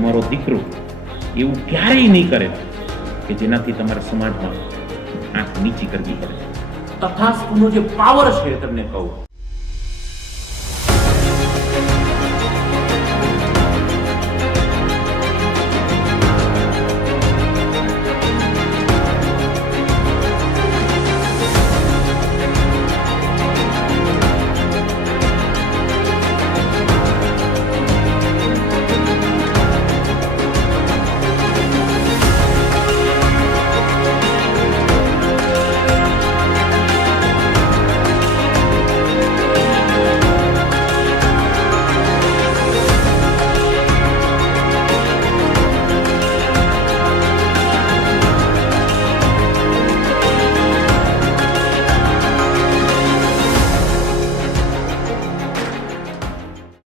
તમારો દીકરો એવું ક્યારેય નહીં કરે કે જેનાથી તમારા સમાજમાં આંખ નીચી કરવી પડે. તથાસ્તુનો જે પાવર છે તમને કહું,